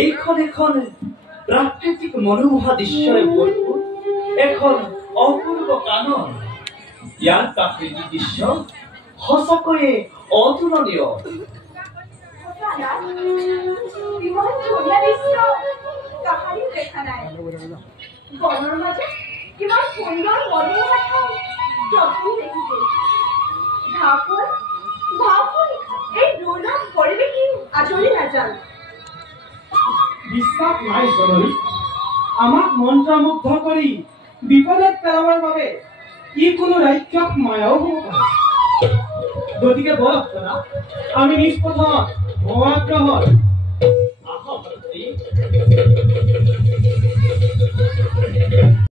এইখন এখন প্ৰাকৃতিক মনোমোহা দৃশ্যৰে ভৰপূৰ এখন অপূৰ্ব কানন। ইয়াৰ প্ৰাকৃতিক দৃশ্য সঁচাকৈয়ে অতুলনীয়। বনৰ মাজত কিমান সুন্দৰ মনোমোহা ঠাই প্ৰথম দেখিছো। এই দুৰ্লভ পৰিৱেশে আঁতৰি নাযায়। বিশ্বাস নাই জননী, আমাক মন্ত্ৰমুগ্ধ কৰি বিপদত পেলাবৰ বাবে ই কোনো ৰাক্ষস মায়াও হ'ব পাৰে। গতিকে বলক জনা, আমি নিষ্পথত ভৱাগ্ৰহত